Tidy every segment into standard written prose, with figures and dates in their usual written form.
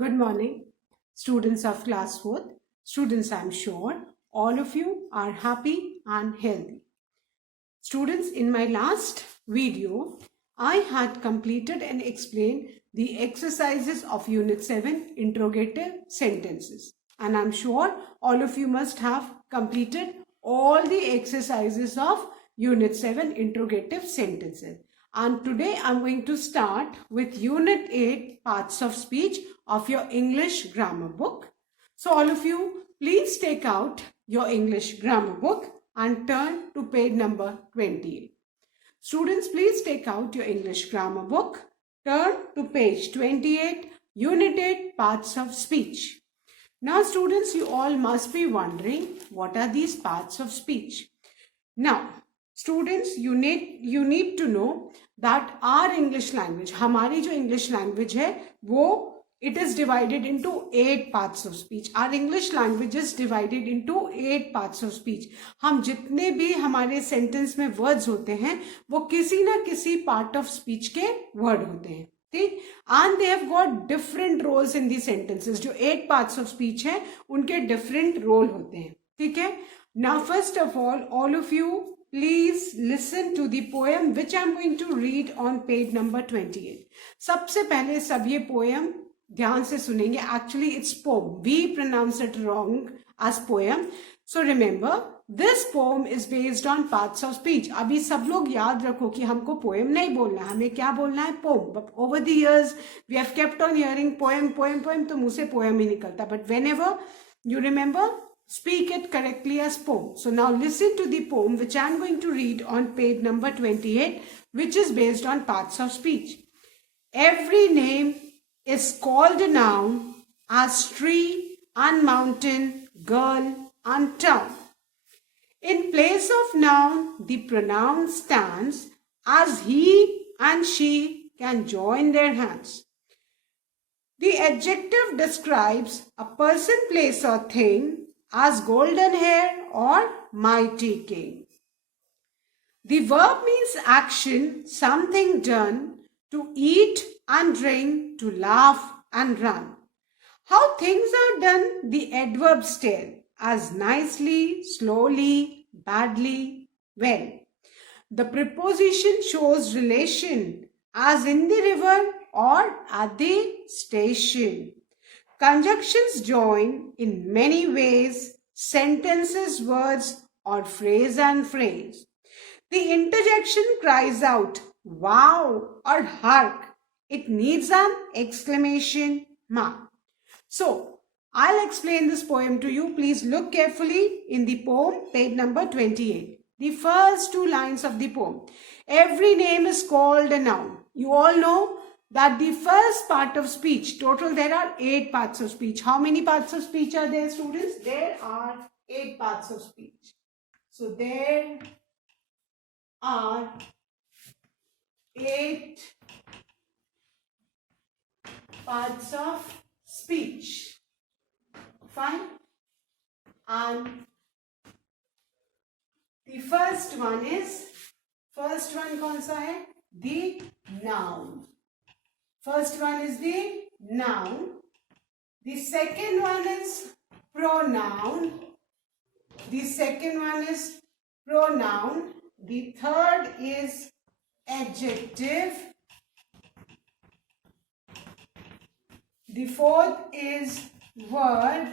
Good morning, students of class 4th. Students, I'm sure all of you are happy and healthy. Students, in my last video, I had completed and explained the exercises of Unit 7 interrogative sentences. And I'm sure all of you must have completed all the exercises of Unit 7 interrogative sentences. And today I'm going to start with Unit 8 parts of speech of your English grammar book. So all of you, please take out your English grammar book and turn to page number 28. Students, please take out your English grammar book, turn to page 28, Unit 8 parts of speech. Now students, you all must be wondering, what are these parts of speech? Now, students, you need to know that our English language, हमारी जो English language है, वो it is divided into 8 parts of speech. Our English language is divided into 8 parts of speech. हम जितने भी हमारे sentence में words होते हैं, वो किसी ना किसी part of speech के word होते हैं. ठीक, and they have got different roles in the sentences. जो 8 parts of speech है, उनके different role होते हैं. ठीक है? Now, first of all of you, please listen to the poem which I am going to read on page number 28. सबसे पहले सब ये poem ध्यान से सुनेंगे. Actually, it's poem. We pronounce it wrong as poem. So remember, this poem is based on parts of speech. अभी सब लोग याद रखो कि हमको poem नहीं बोलना है, हमें क्या बोलना है? Poem. But over the years, we have kept on hearing poem, poem, poem, तो मुंह से poem ही निकलता. But whenever you remember, speak it correctly as poem. So now listen to the poem which I am going to read on page number 28, which is based on parts of speech. Every name is called a noun, as tree and mountain, girl and town. In place of noun, the pronoun stands, as he and she can join their hands. The adjective describes a person, place or thing, as golden hair or mighty king. The verb means action, something done, to eat and drink, to laugh and run. How things are done, the adverbs tell, as nicely, slowly, badly, well. The preposition shows relation, as in the river or at the station. Conjunctions join in many ways sentences, words, or phrase and phrase. The interjection cries out, wow or hark. It needs an exclamation mark. So, I'll explain this poem to you. Please look carefully in the poem, page number 28. The first 2 lines of the poem. Every name is called a noun. You all know that the first part of speech, total there are 8 parts of speech. How many parts of speech are there, students? There are 8 parts of speech. So there are 8 parts of speech. Fine. And the first one कौन सा है? The noun. First one is the noun. The second one is pronoun. The second one is pronoun. The third is adjective. The fourth is word.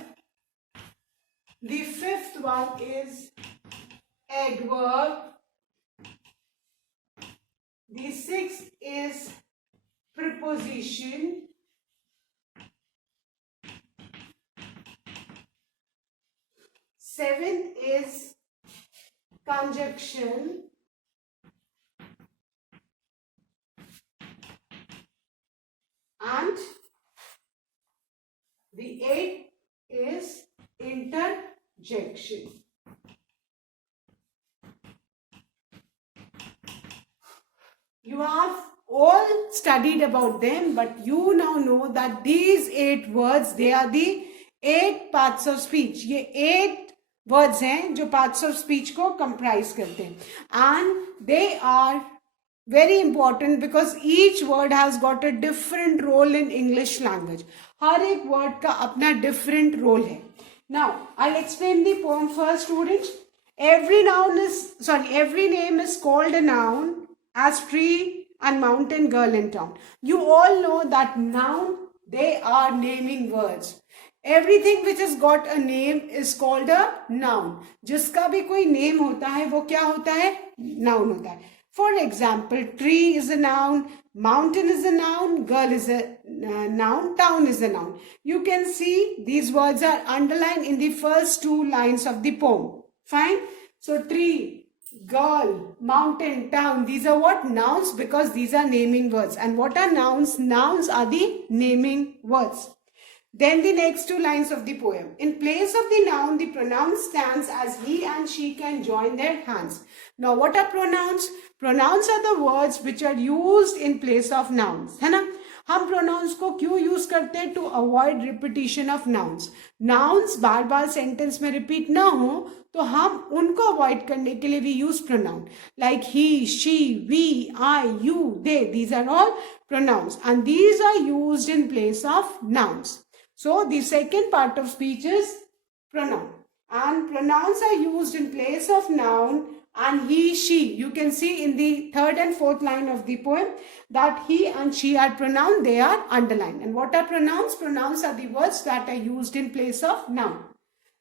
The fifth one is adverb. The sixth is preposition. Seventh is conjunction. And the eighth is interjection. You have all studied about them, but you now know that these 8 words, they are the 8 parts of speech. ये 8 words हैं जो parts of speech को comprise करते हैं. And they are very important because each word has got a different role in English language. हर एक word का अपना different role है. Now, I'll explain the poem first, students. Every name is called a noun as tree and mountain, girl in town. You all know that noun, they are naming words. Everything which has got a name is called a noun. जिसका भी कोई name होता है वो क्या होता है? Noun होता है. For example, tree is a noun, mountain is a noun, girl is a noun, town is a noun. You can see these words are underlined in the first two lines of the poem. Fine. So tree, girl, mountain, town, these are what? Nouns, because these are naming words. And what are nouns? Nouns are the naming words. Then the next two lines of the poem. In place of the noun, the pronoun stands as he and she can join their hands. Now what are pronouns? Pronouns are the words which are used in place of nouns. है ना? हम pronouns को क्यों use करते हैं? To avoid repetition of nouns. Nouns bar bar sentence में repeat ना हो तो हम उनको avoid करने के लिए we use pronoun. Like he, she, we, I, you, they. These are all pronouns and these are used in place of nouns. So the second part of speech is pronoun. And pronouns are used in place of noun and he, she. You can see in the third and fourth line of the poem that he and she are pronoun, they are underlined. And what are pronouns? Pronouns are the words that are used in place of noun.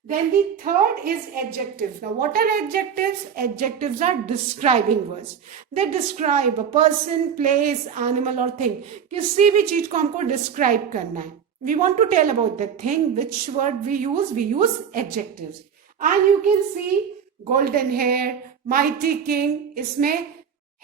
Then the third is adjectives. Now what are adjectives? Adjectives are describing words. They describe a person, place, animal or thing. किसी भी चीज को हमको describe करना है. We want to tell about the thing. Which word we use? We use adjectives. And you can see golden hair, mighty king. इसमें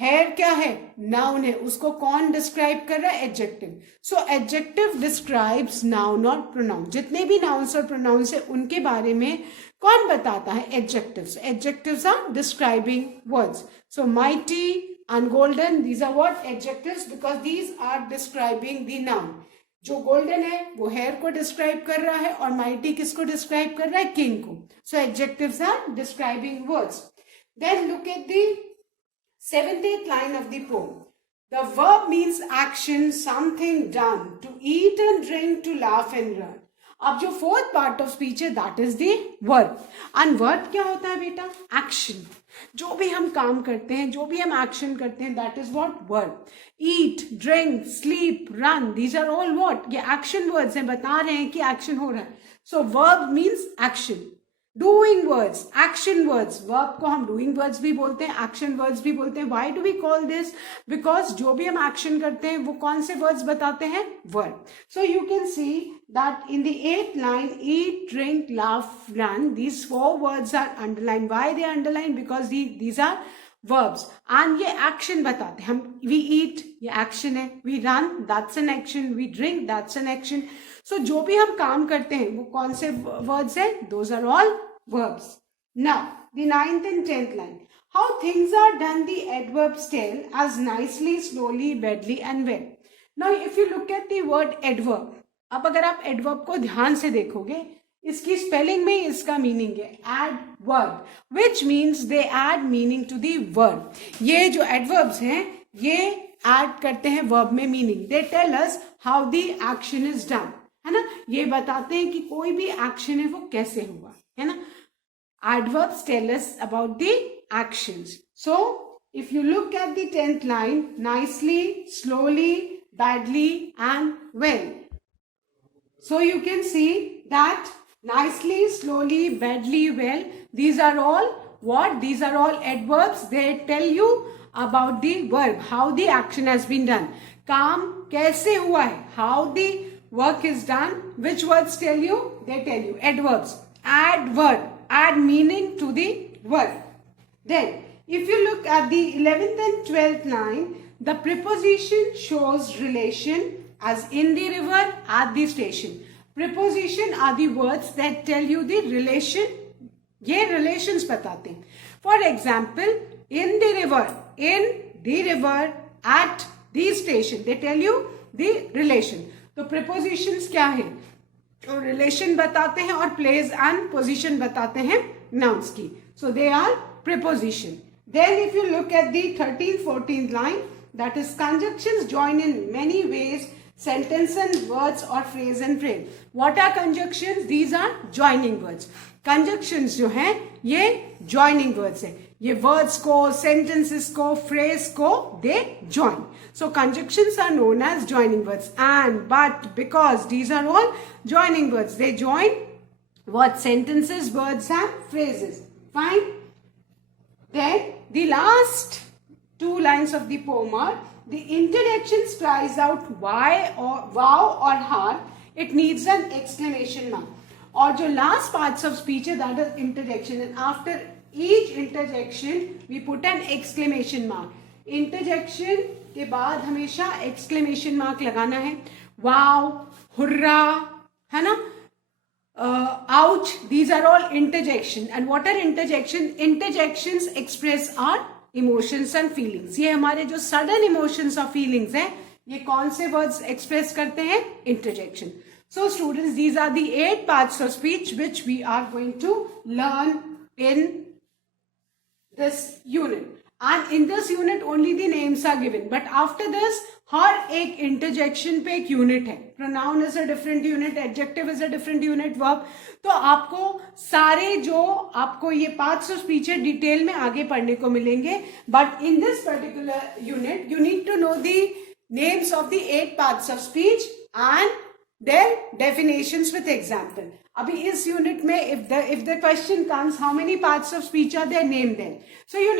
hair क्या है? Noun है. उसको कौन describe कर रहा है? Adjective. So adjective describes noun or pronoun. जितने भी nouns और pronouns है उनके बारे में कौन बताता है? Adjectives. Adjectives are describing words. So mighty and golden, these are what? Adjectives, because these are describing the noun. जो गोल्डन है वो हेयर को डिस्क्राइब कर रहा है और माइटी किसको डिस्क्राइब कर रहा है? किंग को. So adjectives are describing words. Then look at the 7th line of the poem. The verb means action, something done, to eat and drink, to laugh and run. अब जो fourth part of speech है that is the verb. And verb क्या होता है बेटा? Action. जो भी हम काम करते हैं, जो भी हम एक्शन करते हैं, that is what? Verb. Eat, drink, sleep, run, these are all what? ये एक्शन वर्ड्स हैं, बता रहे हैं कि एक्शन हो रहा है. So verb means action. Doing words, action words. Verb को हम डूइंग वर्ड्स भी बोलते हैं, एक्शन वर्ड्स भी बोलते हैं. Why do we call this? Because जो भी हम एक्शन करते हैं वो कौन से वर्ड्स बताते हैं? Verb. So you can see that in the 8th line, eat, drink, laugh, run, these 4 words are underlined. Why they are underlined? Because these are verbs. And ये action बताते हैं. हम we eat, ये action है. We run, that's an action. We drink, that's an action. So जो भी हम काम करते हैं वो कौन से words है? Those are all verbs. Now the 9th and 10th line. How things are done, the adverbs tell, as nicely, slowly, badly and well. Now if you look at the word adverb, अब अगर आप adverb को ध्यान से देखोगे, इसकी spelling में इसका मीनिंग है adverb, which means they add meaning to the verb. ये जो एडवर्ब्स हैं ये ऐड करते हैं वर्ब में meaning. They tell us how the action is done, है ना. ये बताते हैं कि कोई भी एक्शन है वो कैसे हुआ, है ना. Adverbs tell us about the actions. So if you look at the 10th line, nicely, slowly, badly and well. So you can see that nicely, slowly, badly, well, these are all what? These are all adverbs. They tell you about the verb, how the action has been done. काम कैसे हुआ है? How the work is done. Which words tell you? They tell you adverbs. Add verb, add meaning to the verb. Then if you look at the 11th and 12th line, the preposition shows relation, as in the river, at the station. Preposition are the words that tell you the relation. ये relations बताते हैं. For example, in the river, at the station, they tell you the relation. तो prepositions क्या है? तो relation बताते हैं और place and position बताते हैं nouns की. So they are preposition. Then if you look at the 13th, 14th line, that is conjunctions join in many ways sentence and words or phrase and frame. What are conjunctions? These are joining words. Conjunctions जो हैं ये joining words है. ये words को, sentences को, phrase को they join. So conjunctions are known as joining words. And, but, because, these are all joining words. They join what? Sentences, words and phrases. Fine. Then the last two lines of the poem are, the interjection cries out why or wow or har. It needs an exclamation mark. और जो last parts of speech है, that is interjection, and after each interjection we put an exclamation mark. Interjection के बाद हमेशा exclamation mark लगाना है. Wow, hurrah, है ना? Ouch, these are all interjection. And what are interjection? Interjections express our emotions and feelings. ये हमारे जो sudden emotions और feelings हैं, ये कौन से words express करते हैं? Interjection. So students, these are the 8 parts of speech which we are going to learn in this unit. And in this unit only the names are given. But after this, हर एक interjection पे एक unit है. Pronoun is a different unit, adjective is a different unit, verb. तो आपको सारे जो आपको ये parts of speech है detail में आगे पढ़ने को मिलेंगे. But in this particular unit, you need to know the names of the 8 parts of speech and their definitions with example. अभी इस यूनिट में if the question comes how many parts of speech are there, name them. So you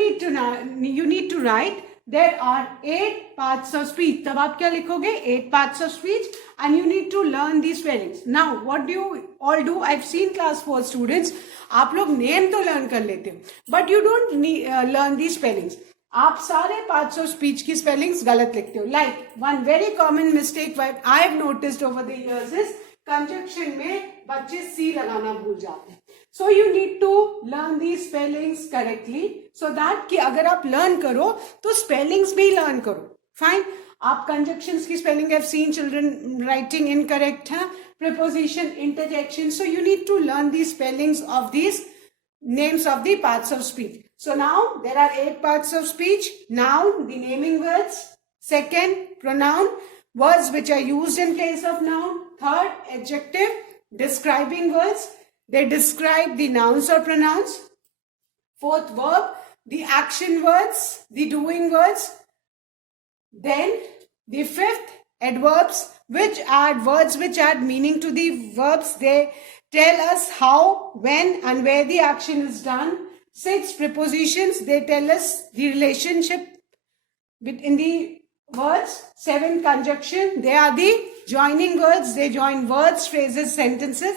need to write there are 8 parts of speech. तब आप क्या लिखोगे? 8 parts of speech, and you need to learn these spellings. Now what do you all do? I've seen class 4 students. आप लोग name तो learn कर लेते हो, but you don't learn these spellings. आप सारे parts of speech की spellings गलत लिखते हो. Like one very common mistake I have noticed over the years is conjunction में बच्चे C लगाना भूल जाते हैं. So you need to learn these spellings correctly so that कि अगर आप learn करो तो spellings भी learn करो. Fine. आप conjunctions की spelling have seen children writing incorrect है. Preposition, interjection. So you need to learn these spellings of these names of the parts of speech. So now there are 8 parts of speech. Noun, the naming words. Second, pronoun, words which are used in place of noun. Third, adjective, describing words. They describe the nouns or pronouns. Fourth, verb, the action words, the doing words. Then the fifth, adverbs, which add words which add meaning to the verbs. They tell us how, when and where the action is done. 6, prepositions, they tell us the relationship in the words. 7, conjunction, they are the joining words. They join words, phrases, sentences.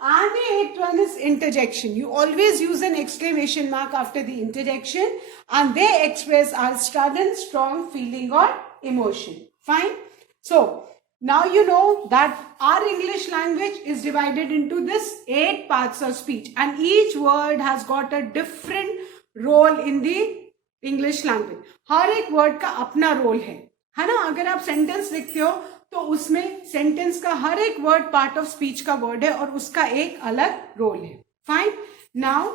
And the 8th one is interjection. You always use an exclamation mark after the interjection, and they express our sudden, strong feeling or emotion. Fine. So now you know that our English language is divided into this 8 parts of speech, and each word has got a different role in the English language. हर एक word का अपना role है ना? अगर आप sentence लिखते हो तो उसमें sentence का हर एक word part of speech का word है और उसका एक अलग role है. Fine. Now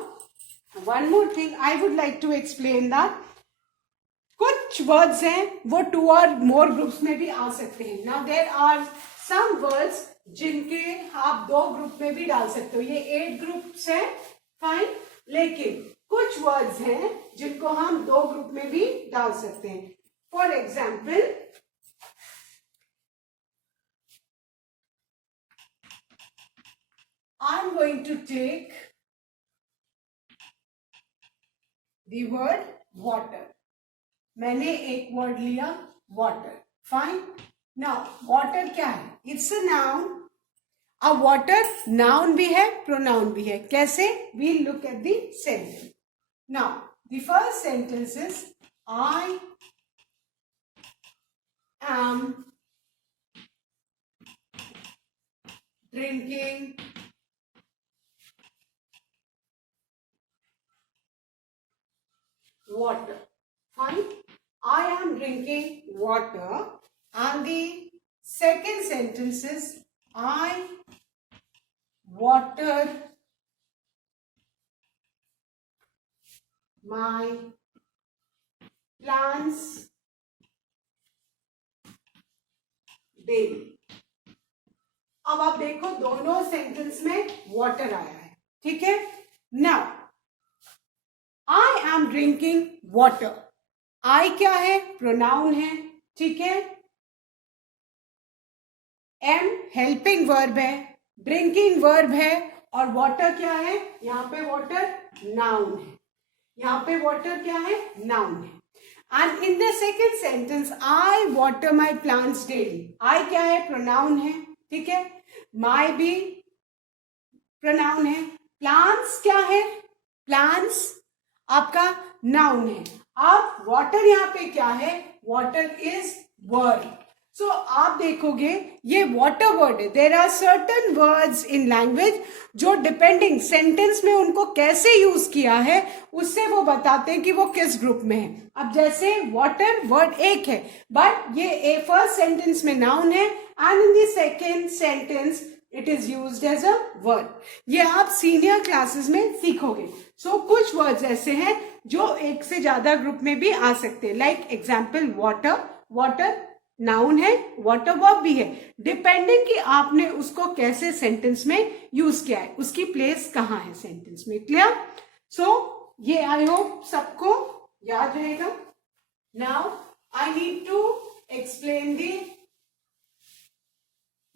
one more thing I would like to explain that कुछ words हैं वो 2 or more groups में भी आ सकते हैं. Now there are some words जिनके आप 2 group में भी डाल सकते हो. ये 8 groups हैं. Fine. लेकिन कुछ words हैं जिनको हम 2 group में भी डाल सकते हैं. For example, I'm going to take the word water. मैंने एक word लिया water. Fine. Now water क्या है? It's a noun. अब water noun भी है, pronoun भी है. कैसे? We'll look at the sentence. Now the first sentence is I am drinking water. Fine. I am drinking water. And the second sentence is I water my plants daily. अब आप देखो दोनों sentence में water आया है, ठीक है. Now I am drinking water. I क्या है? प्रोनाउन है, ठीक है. एम हेल्पिंग वर्ब है, ड्रिंकिंग वर्ब है, और वाटर क्या है? यहाँ पे वाटर नाउन है. यहाँ पे वाटर क्या है? नाउन है. And in the second sentence I water my plants daily. I क्या है? प्रोनाउन है, ठीक है. माई भी प्रोनाउन है. प्लांट्स क्या है? प्लांट्स आपका नाउन है. अब वाटर यहाँ पे क्या है? Water is word. सो आप देखोगे ये वाटर वर्ड है. There are certain words in language जो डिपेंडिंग सेंटेंस में उनको कैसे यूज किया है उससे वो बताते हैं कि वो किस ग्रुप में है. अब जैसे वाटर वर्ड एक है बट ये फर्स्ट सेंटेंस में नाउन है and in the second sentence it is used as a word. ये आप सीनियर क्लासेस में सीखोगे. सो कुछ वर्ड्स ऐसे हैं जो एक से ज्यादा ग्रुप में भी आ सकते हैं. Like example water. Water noun है, वाटर वर्ब भी है, डिपेंडिंग कि आपने उसको कैसे सेंटेंस में यूज किया है, उसकी प्लेस कहाँ है सेंटेंस में. क्लियर? सो ये आई होप सबको याद रहेगा. Now I need to explain the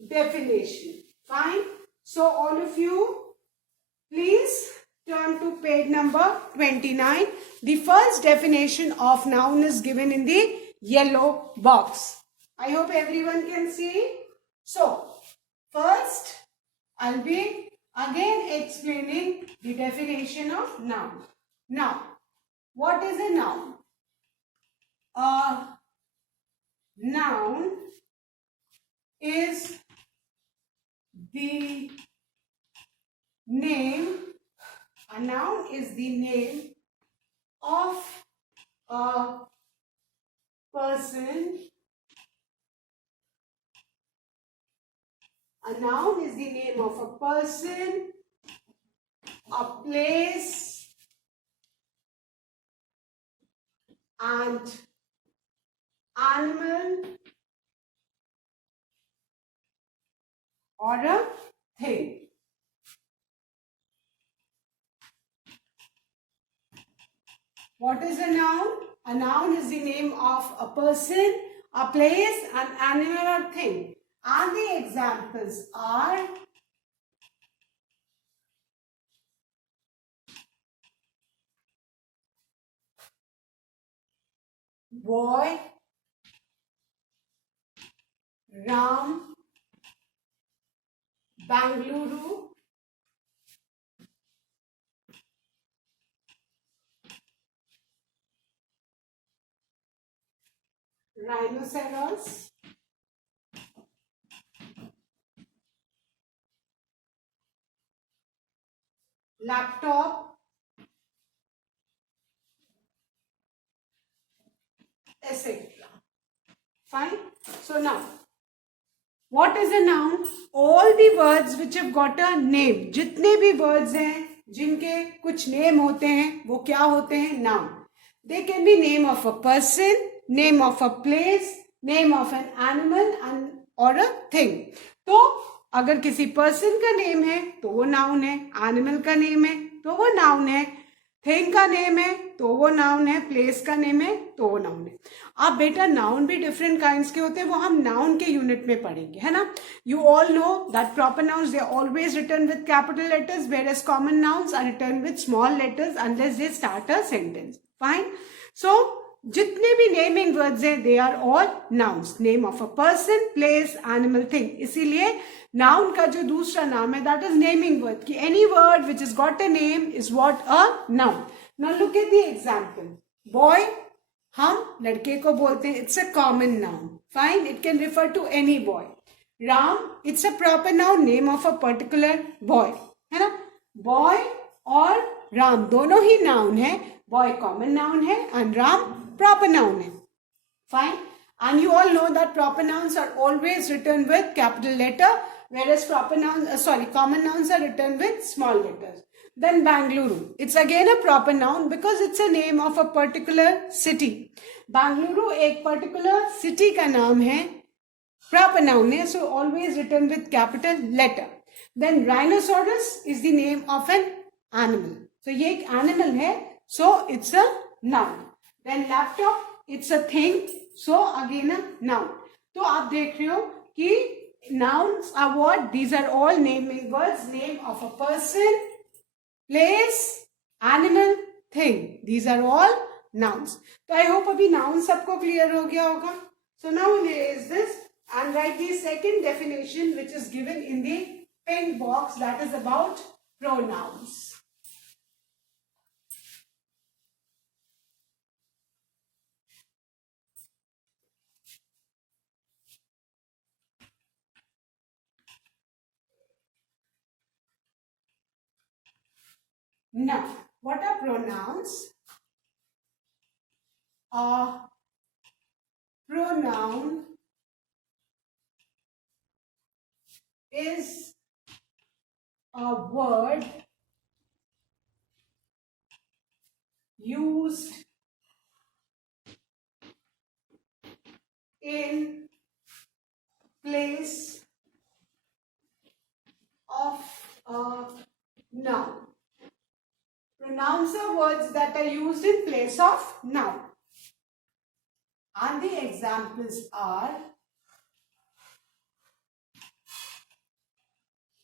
definition. Fine. So all of you please turn to page number 29. The first definition of noun is given in the yellow box. I hope everyone can see. So first I'll be again explaining the definition of noun. Now what is a noun? A noun is the name, a noun is the name of a person. A noun is the name of a person, a place, and animal or a thing. What is a noun? A noun is the name of a person, a place, an animal or thing. And the examples are boy, Ram, Bangalore, rhinoceros, laptop, etc. Fine. So now, what is a noun? All the words which have got a name. जितने भी words हैं जिनके कुछ name होते हैं वो क्या होते हैं? Noun. They can be name of a person, name of a place, name of an animal and or a thing. तो अगर किसी person का name है तो वो noun है, animal का name है तो वो noun है, थिंग का नेम है तो वो नाउन है, प्लेस का नेम है तो वो नाउन है. अब बेटा नाउन भी डिफरेंट काइंड्स के होते हैं, वो हम नाउन के यूनिट में पढ़ेंगे, है ना. You all know that proper nouns they always written with capital letters whereas common nouns are written with small letters unless they start a sentence. Fine. So जितने भी नेमिंग वर्ड्स हैं they are all nouns. Name of a person, place, animal, thing. इसीलिए noun का जो दूसरा नाम है that is naming word. कि any word which is got a name is what a noun. Now look at the example. Boy हम लड़के को बोलते हैं, it's a common noun. Fine. It can refer to any boy. Ram it's a proper noun, name of a particular boy, है ना. Boy और राम दोनों ही नाउन है. बॉय कॉमन नाउन है एंड राम प्रॉपर नाउन है. Fine. And you all know that proper nouns are always written with capital letter. whereas proper nouns, common nouns are written with small letters. Then Bangalore. It's again a proper noun because it's a name of a particular city. Bangalore एक particular city का नाम है, proper noun है, so always written with capital letter. Then rhinoceros is the name of an animal. So ये एक animal है, so it's a noun. Then laptop, it's a thing, so again a noun. तो आप देख रहे हो कि nouns are what? These are all naming words, name of a person, place, animal, thing. These are all nouns. So I hope abhi noun sabko clear ho gaya hoga. So now we'll erase this and write the second definition which is given in the pink box, that is about pronouns. Now, what are pronouns? A pronoun is a word used in place of a noun. Pronouns are words that are used in place of noun. And the examples are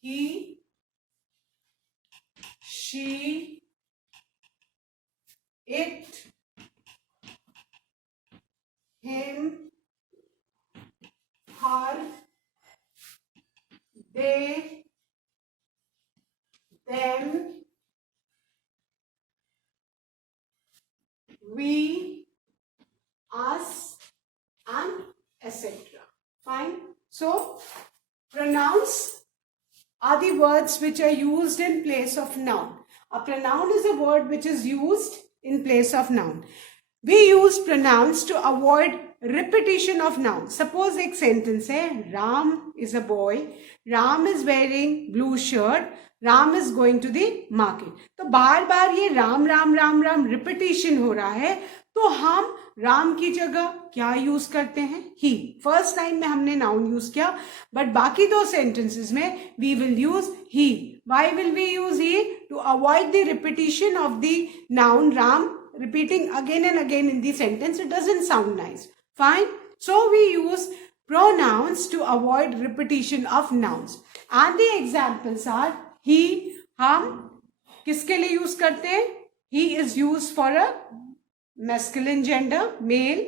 he, she, it, him, her, they, them, we, us, and etc. Fine. So, pronouns are the words which are used in place of noun. A pronoun is a word which is used in place of noun. We use pronouns to avoid repetition of noun. Suppose एक sentence है, Ram is a boy, Ram is wearing blue shirt, Ram is going to the market. तो बार बार ये Ram Ram Ram Ram repetition हो रहा है, तो हम राम की जगह क्या यूज करते हैं? ही. फर्स्ट लाइन में हमने नाउन यूज किया, बट बाकी दो सेंटेंसेस में we will use he. Why will we use he? To avoid the repetition of the noun Ram repeating again and again in the sentence. It doesn't sound nice. Fine. So we use pronouns to avoid repetition of nouns. And the examples are he. हम किसके लिए use करते हैं? He is used for a masculine gender, male,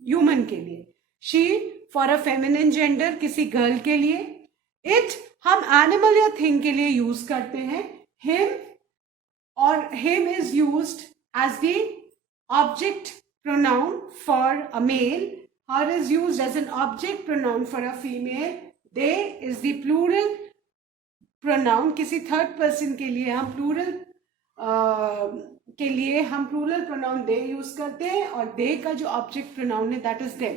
human के लिए. She for a feminine gender, किसी girl के लिए. It हम animal या thing के लिए यूज करते हैं. Him or him is used as the object pronoun for a male. Her is used as an object pronoun for a female. They is the plural pronoun. किसी third person के लिए हम plural pronoun they use करते हैं, और they का जो object pronoun है that is them.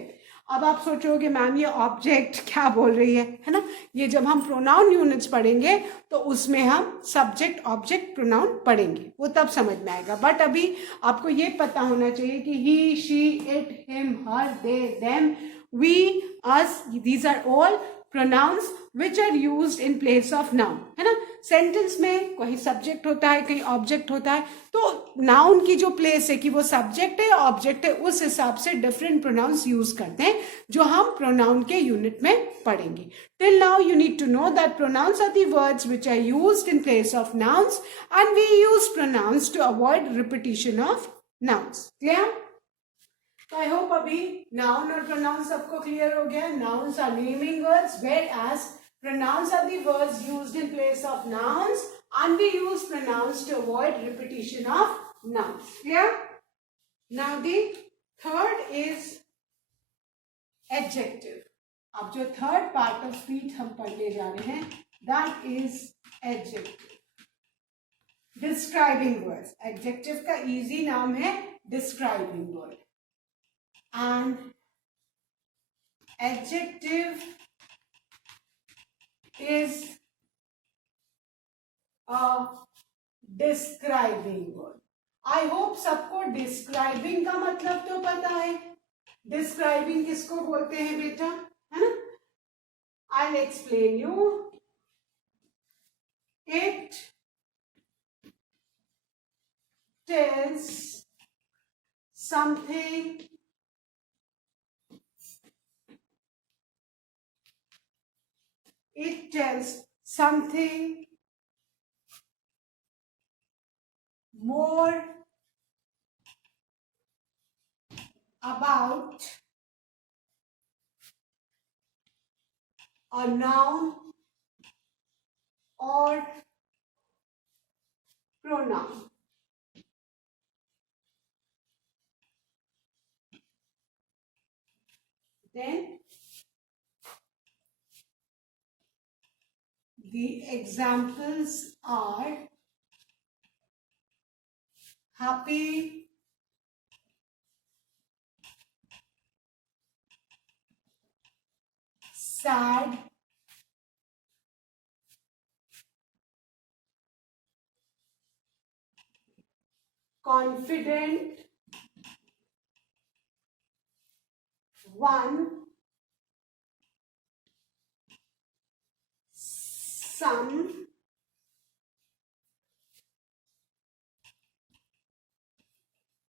अब आप सोचोगे मैम ये ऑब्जेक्ट क्या बोल रही है ना? ये जब हम प्रोनाउन यूनिट्स पढ़ेंगे तो उसमें हम सब्जेक्ट ऑब्जेक्ट प्रोनाउन पढ़ेंगे, वो तब समझ में आएगा. बट अभी आपको ये पता होना चाहिए कि he, she, it, him, her, they, them, we, us, these are all pronouns which are used in place of noun, है ना? सेंटेंस में कहीं सब्जेक्ट होता है, कहीं ऑब्जेक्ट होता है, तो नाउन की जो प्लेस है कि वो सब्जेक्ट है या ऑब्जेक्ट है, उस हिसाब से डिफरेंट प्रोनाउंस यूज करते हैं जो हम प्रोनाउन के यूनिट में पढ़ेंगे. Till now you need to know that pronouns are the words which are used in place of nouns and we use pronouns to avoid repetition of nouns. Clear? तो I hope अभी noun और pronoun सबको clear हो गया. Nouns are naming words, whereas pronouns are the words used in place of nouns, and we use pronouns to avoid repetition of nouns. Clear? Now the third is adjective. अब जो third part of speech हम पढ़ने जा रहे हैं, that is adjective. Describing words. Adjective का easy नाम है describing word. And adjective is a describing word. I hope सबको describing का मतलब तो पता है. Describing किसको बोलते हैं बेटा, है ना? I'll explain you. It tells something more about a noun or pronoun. Then the examples are happy, sad, confident, one, some,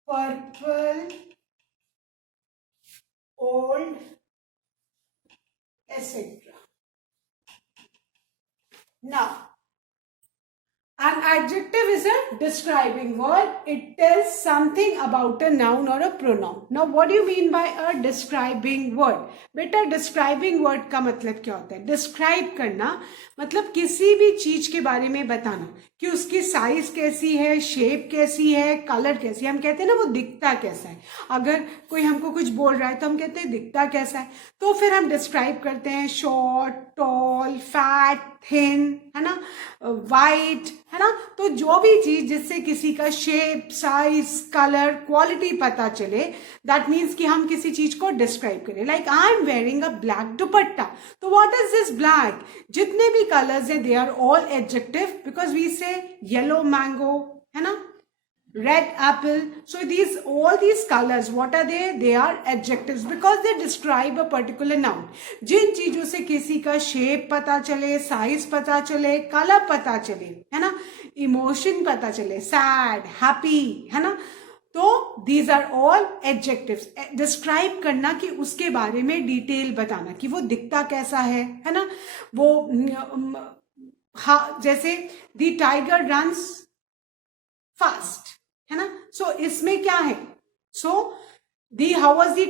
purple, old, etc. Now, an adjective is a describing word. It tells something about a noun or a pronoun. Now, what do you mean by a describing word? बेटा describing word का मतलब क्या होता है? Describe करना मतलब किसी भी चीज के बारे में बताना कि उसकी साइज कैसी है, शेप कैसी है, कलर कैसी है. हम कहते हैं ना वो दिखता कैसा है. अगर कोई हमको कुछ बोल रहा है तो हम कहते हैं दिखता कैसा है. तो फिर हम डिस्क्राइब करते हैं शॉर्ट, टॉल, फैट, थिन, है ना, वाइट, है ना. तो जो भी चीज जिससे किसी का शेप, साइज, कलर, क्वालिटी पता चले, दैट मीन्स कि हम किसी चीज को डिस्क्राइब करें. Like I am wearing a black dupatta. तो व्हाट इज दिस ब्लैक? जितने भी कलर्स हैं they are all adjective because we say yellow mango, है ना, red apple. So all these colors, what are they? They are adjectives because they describe a particular noun. जिन चीजों से किसी का shape पता चले, साइज पता चले, कलर पता चले, है ना, इमोशन पता चले, सैड, हैप्पी, है ना, तो these are all adjectives. Describe करना कि उसके बारे में डिटेल बताना कि वो दिखता कैसा है ना. वो हाँ, जैसे the tiger runs fast, है ना. सो इसमें क्या है? सो दी हाउ वाज दी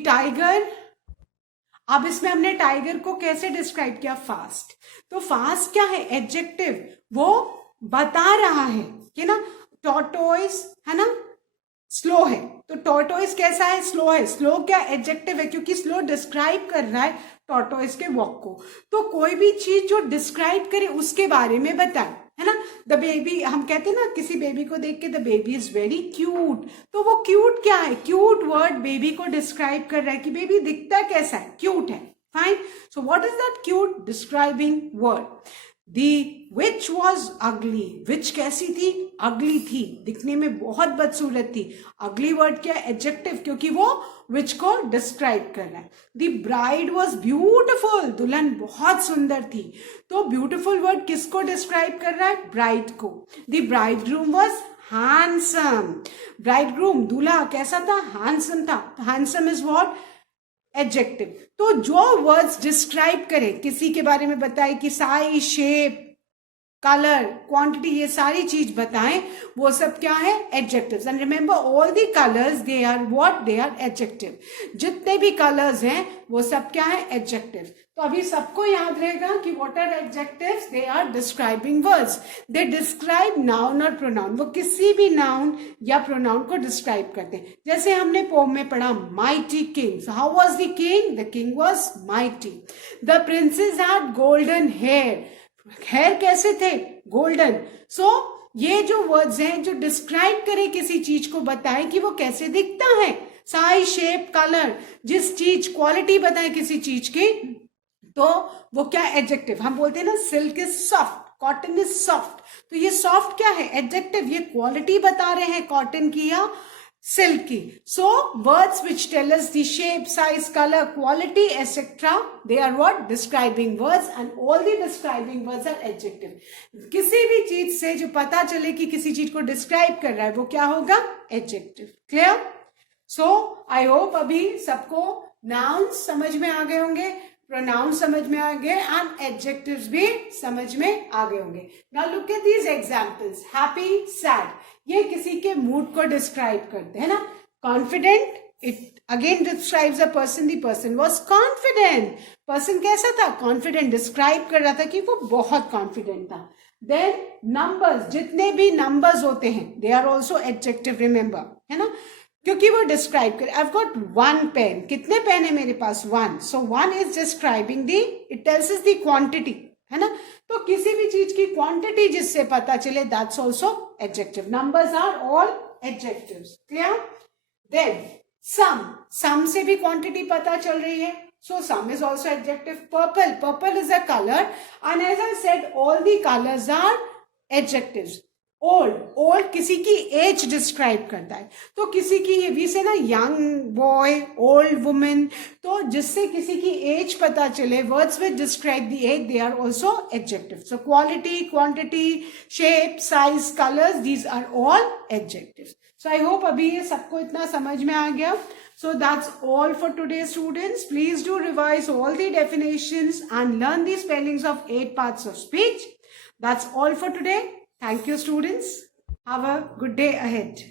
टाइगर. अब इसमें हमने टाइगर को कैसे डिस्क्राइब किया? फास्ट. तो फास्ट क्या है? एडजेक्टिव. वो बता रहा है कि ना टॉर्टोइस, है ना, स्लो है. तो टॉर्टोइस कैसा है? स्लो है. स्लो क्या एडजेक्टिव है क्योंकि स्लो डिस्क्राइब कर रहा है टॉर्टोइस के वॉक को. तो कोई भी चीज जो डिस्क्राइब करे उसके बारे में बताए, है ना. द बेबी, हम कहते हैं ना किसी बेबी को देख के the baby is very cute. तो वो क्यूट क्या है? क्यूट वर्ड बेबी को डिस्क्राइब कर रहा है कि बेबी दिखता कैसा है? क्यूट है. Fine. So what is that cute describing word? The which was अगली. विच कैसी थी? अगली थी, दिखने में बहुत बदसूरत थी. अगली वर्ड क्या? एडजेक्टिव, क्योंकि वो विच को डिस्क्राइब कर रहा है. The bride was beautiful. दुल्हन बहुत सुंदर थी. तो ब्यूटिफुल वर्ड किसको डिस्क्राइब कर रहा है? ब्राइड को. The bridegroom was handsome. Bridegroom, दूल्हा कैसा था? हैंडसम था. Handsome is what? एडजेक्टिव. तो जो वर्ड्स डिस्क्राइब करें, किसी के बारे में बताए कि साइज, शेप, कलर, क्वांटिटी, ये सारी चीज बताएं, वो सब क्या है? Adjectives. And remember all the colours they are what? They are adjective. जितने भी कलर्स हैं वो सब क्या है? एडजेक्टिव. तो अभी सबको याद रहेगा कि what are adjectives? They are describing words. They describe noun और प्रोनाउन. वो किसी भी नाउन या प्रोनाउन को डिस्क्राइब करते हैं. जैसे हमने पोम में पढ़ा mighty king. How was the king? The king was mighty. The princess had golden hair. Hair कैसे थे? गोल्डन. सो ये जो वर्ड्स हैं जो डिस्क्राइब करें किसी चीज को, बताएं कि वो कैसे दिखता है, साइज, शेप, कलर, जिस चीज, क्वालिटी बताएं किसी चीज की, तो वो क्या एडजेक्टिव, हम बोलते हैं ना silk is soft, cotton is soft, तो ये सॉफ्ट क्या है, एडजेक्टिव, ये क्वालिटी बता रहे हैं कॉटन की या सिल्क की. So words which tell us the shape, size, colour, quality etcetera, they are what, describing words, and all the describing words are adjective. किसी भी चीज से जो पता चले कि किसी चीज को डिस्क्राइब कर रहा है वो क्या होगा, adjective. Clear? So I hope अभी सबको नाउन्स समझ में आ गए होंगे, प्रोनाउन समझ में आ गए, एंड एडजेक्टिव्स भी समझ में आ गए होंगे. Now look at these examples. Happy, sad, ये किसी के मूड को डिस्क्राइब करते हैं ना. Confident, it again describes a person, the person was confident. Person कैसा था, कॉन्फिडेंट, डिस्क्राइब कर रहा था कि वो बहुत कॉन्फिडेंट था. देन नंबर्स, जितने भी नंबर्स होते हैं they are also adjective, remember, है ना, क्योंकि वो डिस्क्राइब करे. I have got one pen, कितने पेन है मेरे पास, one. So one is describing the, it tells is the quantity, है ना. तो किसी भी चीज की क्वांटिटी जिससे पता चले, that's also adjective. Numbers are all adjectives. Clear? Then some, some से भी क्वांटिटी पता चल रही है, so sum is also adjective. Purple, purple is a color, and as I said all the colors are adjectives. Old, old किसी की as describe करता है, तो किसी की वी से ना यंग बॉय, ओल्ड वुमेन, तो जिससे किसी की एज पता चले, words which describe the age, they are also adjective. So quality, quantity, shape, size, colours, these are all adjectives. So I hope अभी ये सबको इतना समझ में आ गया. So that's all for today, students. Please do revise all the definitions and learn the spellings of 8 parts of speech. That's all for today. Thank you, students. Have a good day ahead.